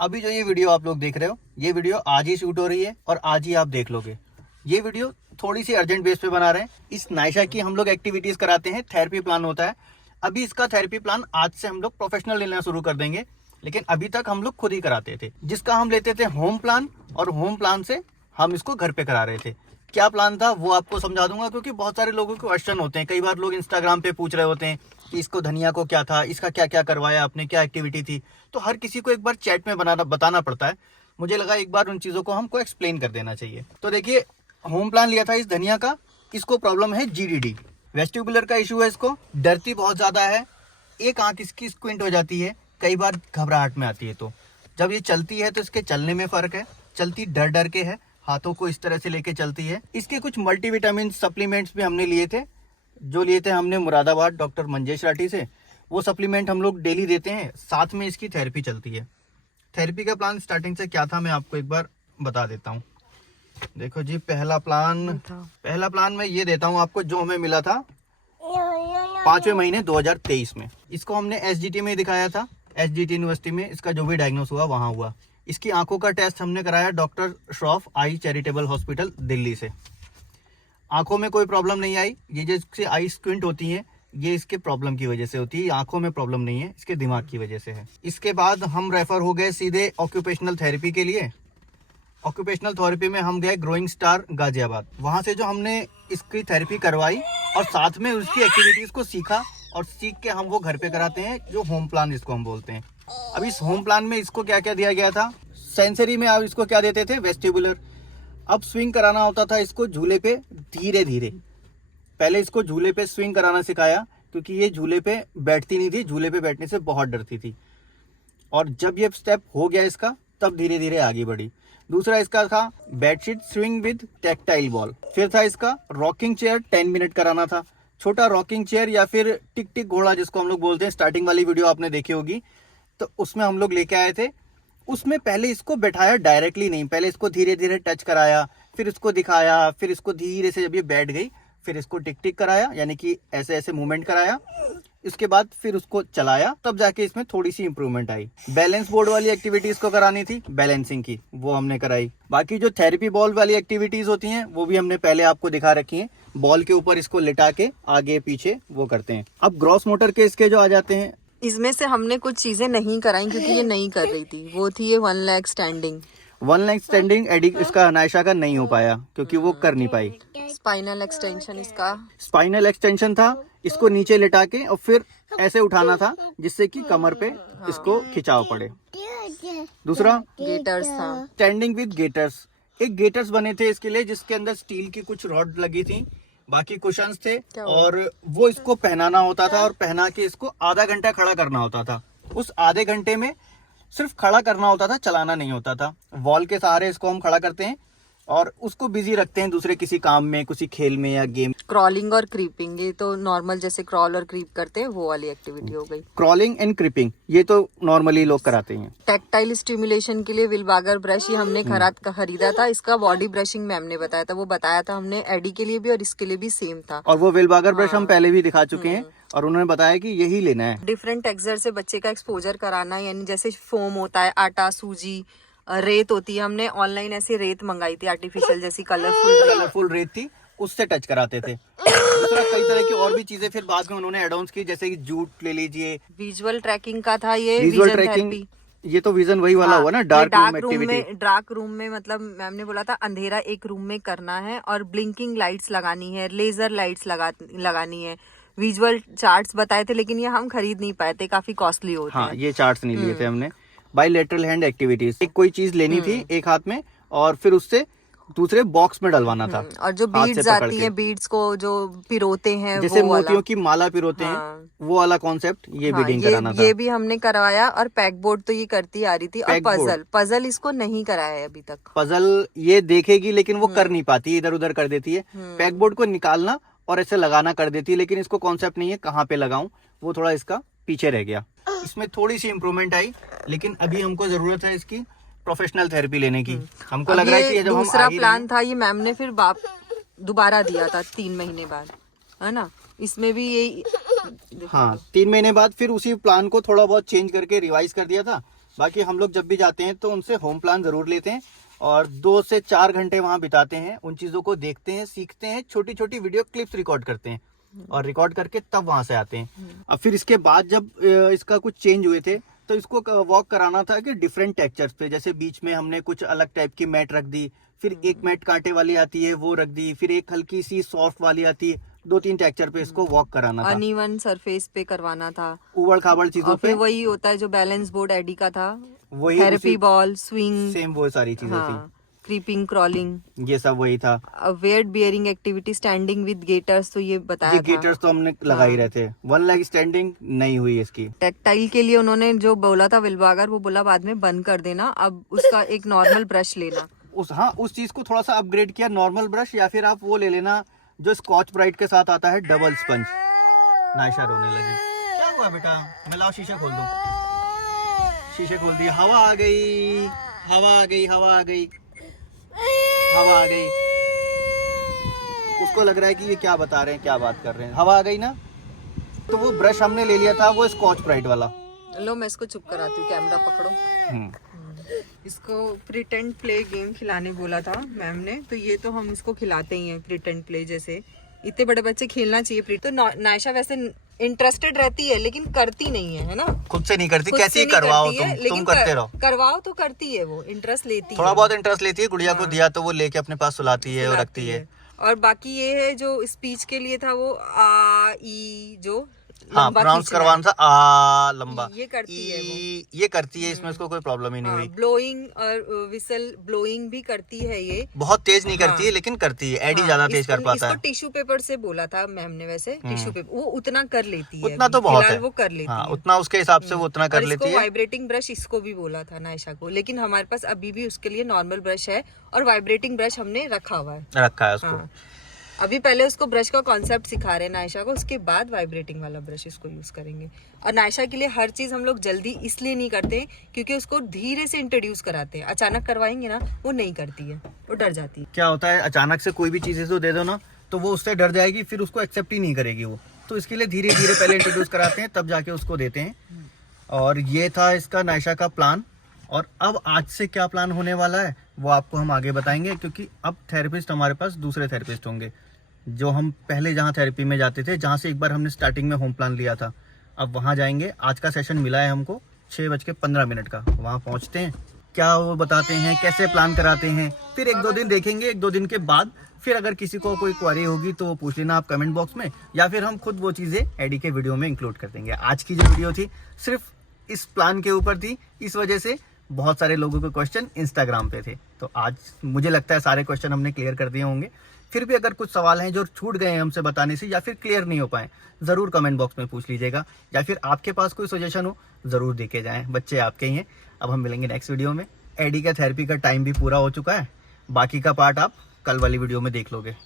अभी जो ये वीडियो आप लोग देख रहे हो, ये वीडियो आज ही शूट हो रही है और आज ही आप देख लोगे। ये वीडियो थोड़ी सी अर्जेंट बेस पे बना रहे हैं। इस नायशा की हम लोग एक्टिविटीज कराते हैं, थेरेपी प्लान होता है। अभी इसका थेरेपी प्लान आज से हम लोग प्रोफेशनल लेना शुरू कर देंगे, लेकिन अभी तक हम लोग खुद ही कराते थे, जिसका हम लेते थे होम प्लान, और होम प्लान से हम इसको घर पे करा रहे थे। क्या प्लान था वो आपको समझा दूंगा, क्योंकि बहुत सारे लोगों के क्वेश्चन होते हैं। कई बार लोग इंस्टाग्राम पे पूछ रहे होते हैं कि इसको धनिया को क्या था, इसका क्या क्या करवाया आपने, क्या एक्टिविटी थी। तो हर किसी को एक बार चैट में बताना पड़ता है। मुझे लगा एक बार उन चीज़ों को हमको एक्सप्लेन कर देना चाहिए। तो देखिए, होम प्लान लिया था इस धनिया का। इसको प्रॉब्लम है GDD, वेस्टिबुलर का इशू है। इसको डरती बहुत ज़्यादा है, एक आंख इसकी स्क्विंट हो जाती है, कई बार घबराहट में आती है। तो जब ये चलती है तो इसके चलने में फ़र्क है, चलती डर डर के है, हाथों को इस तरह से लेके चलती है। इसके कुछ मल्टीविटामिन सप्लीमेंट्स भी हमने लिए थे, जो लिए थे हमने मुरादाबाद डॉक्टर मंजेश राठी से। वो सप्लीमेंट हम लोग डेली देते हैं, साथ में इसकी थेरेपी चलती है। थेरेपी का प्लान स्टार्टिंग से क्या था मैं आपको एक बार बता देता हूँ। देखो जी, पहला प्लान मैं ये देता हूँ आपको, जो हमें मिला था 5वें महीने 2023 में। इसको हमने SGT में दिखाया था, SGT यूनिवर्सिटी में इसका जो भी डायग्नोस हुआ वहाँ हुआ। इसकी आंखों का टेस्ट हमने कराया डॉक्टर श्रॉफ आई चैरिटेबल हॉस्पिटल दिल्ली से। आंखों में कोई प्रॉब्लम नहीं आई। ये जो इससे आई स्क्विंट होती है, ये इसके प्रॉब्लम की वजह से होती है। आंखों में प्रॉब्लम नहीं है, इसके दिमाग की वजह से है। इसके बाद हम रेफर हो गए सीधे ऑक्यूपेशनल थेरेपी के लिए। ऑक्यूपेशनल थेरेपी में हम गए ग्रोइंग स्टार गाजियाबाद। वहाँ से जो हमने इसकी थेरेपी करवाई और साथ में उसकी एक्टिविटीज़ को सीखा, और सीख के हम वो घर पे कराते हैं, जो होम प्लान जिसको हम बोलते हैं। अब इस होम प्लान में इसको क्या क्या दिया गया था। सेंसरी में आप इसको क्या देते थे, वेस्टिबुलर। अब स्विंग कराना होता था इसको झूले पे धीरे धीरे। पहले इसको झूले पे स्विंग कराना सिखाया, क्योंकि ये झूले पे बैठती नहीं थी, झूले पे बैठने से बहुत डरती थी। और जब ये स्टेप हो गया इसका, तब धीरे धीरे आगे बढ़ी। दूसरा इसका था bedsheet swing with tactile ball. फिर था इसका रॉकिंग चेयर, 10 मिनट कराना था। छोटा रॉकिंग चेयर या फिर टिक टिक घोड़ा जिसको हम लोग बोलते हैं, स्टार्टिंग वाली वीडियो आपने देखी होगी, तो उसमें हम लोग लेके आए थे। उसमें पहले इसको बैठाया डायरेक्टली नहीं, पहले इसको धीरे धीरे टच कराया, फिर इसको दिखाया, फिर इसको धीरे से जब ये बैठ गई, फिर इसको टिक टिक कराया, यानी कि ऐसे ऐसे मूवमेंट कराया। इसके बाद फिर उसको चलाया, तब जाके इसमें थोड़ी सी इंप्रूवमेंट आई। बैलेंस बोर्ड वाली एक्टिविटीज को करानी थी, बैलेंसिंग की, वो हमने कराई। बाकी जो थेरेपी बॉल वाली एक्टिविटीज होती हैं, वो भी हमने पहले आपको दिखा रखी हैं। बॉल के ऊपर इसको लिटा के आगे पीछे वो करते हैं। अब ग्रॉस मोटर के इसके जो आ जाते हैं, इसमें से हमने कुछ चीजें नहीं कराई क्योंकि ये नहीं कर रही थी। वो थी ये 1 लेग स्टैंडिंग। 1 लेग स्टैंडिंग इसका नायशा का नहीं हो पाया, क्योंकि वो कर नहीं पाई। स्पाइनल एक्सटेंशन इसका, स्पाइनल एक्सटेंशन था, इसको नीचे लिटा के और फिर ऐसे उठाना था, जिससे कि कमर पे इसको खिंचाव पड़े। दूसरा गेटर्स था, स्टैंडिंग विद गेटर्स। एक गेटर्स बने थे इसके लिए, जिसके अंदर स्टील की कुछ रॉड लगी थी, बाकी कुशन्स थे, और वो इसको पहनाना होता था, और पहना के इसको आधा घंटा खड़ा करना होता था। उस आधे घंटे में सिर्फ खड़ा करना होता था, चलाना नहीं होता था। वॉल के सहारे इसको हम खड़ा करते हैं और उसको बिजी रखते हैं दूसरे किसी काम में, किसी खेल में या गेम। क्रॉलिंग और क्रीपिंग, ये तो नॉर्मल जैसे क्रॉल और क्रीप करते हैं वो वाली एक्टिविटी हो गई। क्रॉलिंग एंड क्रीपिंग ये तो नॉर्मली लोग कराते हैं। टैक्टाइल स्टिमुलेशन के लिए विलबागर ब्रश ही हमने खरीदा था। इसका बॉडी ब्रशिंग मैम ने बताया था, वो बताया था हमने एडी के लिए भी और इसके लिए भी सेम था। और वो विलबागर ब्रश हम पहले भी दिखा चुके हैं, और उन्होंने बताया कि यही लेना है। डिफरेंट टेक्सचर से बच्चे का एक्सपोजर कराना, यानी जैसे फोम होता है, आटा, सूजी, रेत होती है। हमने ऑनलाइन ऐसी रेत मंगाई थी आर्टिफिशियल जैसी, कलरफुल रेत थी, उससे टच कराते थे। दूसरा कई तरह की और भी चीजें फिर बाद में उन्होंने एड ऑन्स की, जैसे कि जूट ले लीजिए। विजुअल ट्रैकिंग का था ये, विजुअल ट्रैकिंग, ये तो विजन वही वाला हुआ ना, डार्क रूम में मतलब मैम ने बोला था अंधेरा एक रूम में करना है, और ब्लिंकिंग लाइट्स लगानी है, लेजर लाइट्स लगानी है। विजुअल चार्ट्स बताए थे, लेकिन ये हम खरीद नहीं पाए थे, काफी कॉस्टली होते हैं। हाँ, ये चार्ट्स नहीं लिए थे हमने। बाइलेटरल हैंड एक्टिविटीज, एक कोई चीज लेनी थी एक हाथ में, और फिर उससे दूसरे बॉक्स में डलवाना था। और जो बीड्स आती हैं, बीड्स को जो पिरोते हैं, जैसे वो मोतियों की माला पिरोते हैं, वो वाला कॉन्सेप्ट, ये बीडिंग कराना था। ये भी हमने करवाया। और पैक बोर्ड तो ये करती आ रही थी, और पजल इसको नहीं कराया है अभी तक। पजल ये देखेगी, लेकिन वो कर नहीं पाती, इधर उधर कर देती है। पैक बोर्ड को निकालना और ऐसे लगाना कर देती है, लेकिन इसको कॉन्सेप्ट नहीं है कहाँ पे लगाऊं, वो थोड़ा इसका पीछे रह गया। इसमें थोड़ी सी इम्प्रूवमेंट आई, लेकिन अभी हमको जरूरत है इसकी प्रोफेशनल थेरेपी लेने की। हमको लग रहा है कि जब हम दूसरा प्लान था, ये मैम ने फिर दोबारा दिया था 3 महीने बाद, है ना। इसमें भी यही, हाँ, 3 महीने बाद फिर उसी प्लान को थोड़ा बहुत चेंज करके रिवाइज कर दिया था। बाकी हम लोग जब भी जाते हैं तो उनसे होम प्लान जरूर लेते हैं और 2 से 4 घंटे वहाँ बिताते हैं, उन चीज़ों को देखते हैं, सीखते हैं, छोटी छोटी वीडियो क्लिप्स रिकॉर्ड करते हैं और रिकॉर्ड करके तब वहाँ से आते हैं। अब फिर इसके बाद जब इसका कुछ चेंज हुए थे तो इसको वॉक कराना था कि डिफरेंट टेक्सचर्स पे, जैसे बीच में हमने कुछ अलग टाइप की मैट रख दी, फिर एक मैट कांटे वाली आती है वो रख दी, फिर एक हल्की सी सॉफ्ट वाली आती है, 2-3 टेक्सचर पे इसको वॉक कराना था, अनइवन सरफेस पे करवाना था, उबड़ खाबड़ चीजों और फिर पे। वही होता है जो बैलेंस बोर्ड एडी का था, वही थेरेपी बॉल, स्विंग, सेम वो सारी चीजें हाँ, क्रीपिंग, क्रॉलिंग, थी, ये सब वही था। Weight bearing activity, standing with gaiters, तो ये बताया ये था। गेटर्स तो हमने लगा ही रहे थे, 1 लेग स्टैंडिंग नहीं हुई इसकी। टेक्टाइल के लिए उन्होंने जो बोला था विलबागर, वो बोला बाद में बंद कर देना, अब उसका एक नॉर्मल ब्रश लेना। उस चीज को थोड़ा सा अपग्रेड किया, नॉर्मल ब्रश, या फिर आप वो ले लेना जो स्कॉच ब्राइट के साथ आता है, डबल स्पंज। नायशा रोने लगी, क्या हुआ बेटा? मैं लाओ शीशे खोल दूं। शीशे खोल दिए, हवा आ गई, हवा आ गई, हवा आ गई, हवा आ गई। उसको लग रहा है कि ये क्या बता रहे हैं, क्या बात कर रहे हैं। हवा आ गई ना? तो वो ब्रश हमने ले लिया था, वो स्कॉच ब्राइट वाला। लो मैं इसको चुप कराती हूँ, कैमरा पकड़ो। इसको प्रिटेंड प्ले गेम खिलाने बोला था मैम ने, तो ये तो हम इसको खिलाते ही हैं प्रिटेंड प्ले, जैसे इतने बड़े बच्चे खेलना चाहिए। तो नायशा वैसे इंटरेस्टेड रहती है लेकिन करती नहीं है ना, खुद से नहीं करती, खुद कैसे से ही नहीं करवाओ करती है, तुम लेकिन करते रहो। करवाओ तो करती है, वो इंटरेस्ट लेती थोड़ा है, बहुत इंटरेस्ट लेती है, गुड़िया को दिया तो वो लेके अपने पास सुलाती है और सुलाती रखती है। और बाकी ये है जो स्पीच के लिए था, वो आ ई जो हाँ, लंबा प्रोनाउंस खींचना करवाना था, आ लंबा, ये करती है वो। ये करती है, इसमें इसको कोई प्रॉब्लम ही नहीं हुई। ब्लोइंग और विसल ब्लोइंग भी करती है ये, बहुत तेज नहीं करती है लेकिन करती है, एडी ज्यादा तेज कर पाता इसको है। टिश्यू पेपर से बोला था मैम ने, वैसे टिश्यू पेपर वो उतना कर लेती है, उतना तो बहुत फिलहाल है, वो कर लेती हाँ, है। उतना उसके हिसाब से वो उतना कर लेती है। वाइब्रेटिंग ब्रश इसको भी बोला था नायशा को, लेकिन हमारे पास अभी भी उसके लिए नॉर्मल ब्रश है और वाइब्रेटिंग ब्रश हमने रखा हुआ है, रखा है उसको। हाँ। अभी पहले उसको ब्रश का कॉन्सेप्ट सिखा रहे हैं नायशा को, उसके बाद वाइब्रेटिंग वाला ब्रश इसको यूज करेंगे। और नायशा के लिए हर चीज हम लोग जल्दी इसलिए नहीं करते क्योंकि उसको धीरे से इंट्रोड्यूस कराते हैं, अचानक करवाएंगे ना वो नहीं करती है, वो डर जाती है। क्या होता है, अचानक से कोई भी चीजें तो दे दो ना तो वो उससे डर जाएगी, फिर उसको एक्सेप्ट ही नहीं करेगी वो, तो इसके लिए धीरे धीरे पहले इंट्रोड्यूस कराते हैं तब जाके उसको देते हैं। और ये था इसका नायशा का प्लान, और अब आज से क्या प्लान होने वाला है वो आपको हम आगे बताएंगे, क्योंकि अब थेरेपिस्ट हमारे पास दूसरे थेरेपिस्ट होंगे। जो हम पहले जहाँ थेरेपी में जाते थे, जहाँ से एक बार हमने स्टार्टिंग में होम प्लान लिया था, अब वहाँ जाएंगे। आज का सेशन मिला है हमको 6:15 का, वहाँ पहुँचते हैं, क्या वो बताते हैं, कैसे प्लान कराते हैं, फिर 1-2 दिन देखेंगे। 1-2 दिन के बाद फिर अगर किसी को कोई क्वेरी होगी तो वो पूछ लेना आप कमेंट बॉक्स में, या फिर हम खुद वो चीज़ें एडी के वीडियो में इंक्लूड कर देंगे। आज की जो वीडियो थी सिर्फ इस प्लान के ऊपर थी, इस वजह से बहुत सारे लोगों के क्वेश्चन इंस्टाग्राम पे थे, तो आज मुझे लगता है सारे क्वेश्चन हमने क्लियर कर दिए होंगे। फिर भी अगर कुछ सवाल हैं जो छूट गए हैं हमसे बताने से, या फिर क्लियर नहीं हो पाए, ज़रूर कमेंट बॉक्स में पूछ लीजिएगा, या फिर आपके पास कोई सजेशन हो ज़रूर देके जाएं, बच्चे आपके ही हैं। अब हम मिलेंगे नेक्स्ट वीडियो में। एडी का थेरेपी का टाइम भी पूरा हो चुका है, बाकी का पार्ट आप कल वाली वीडियो में देख लोगे।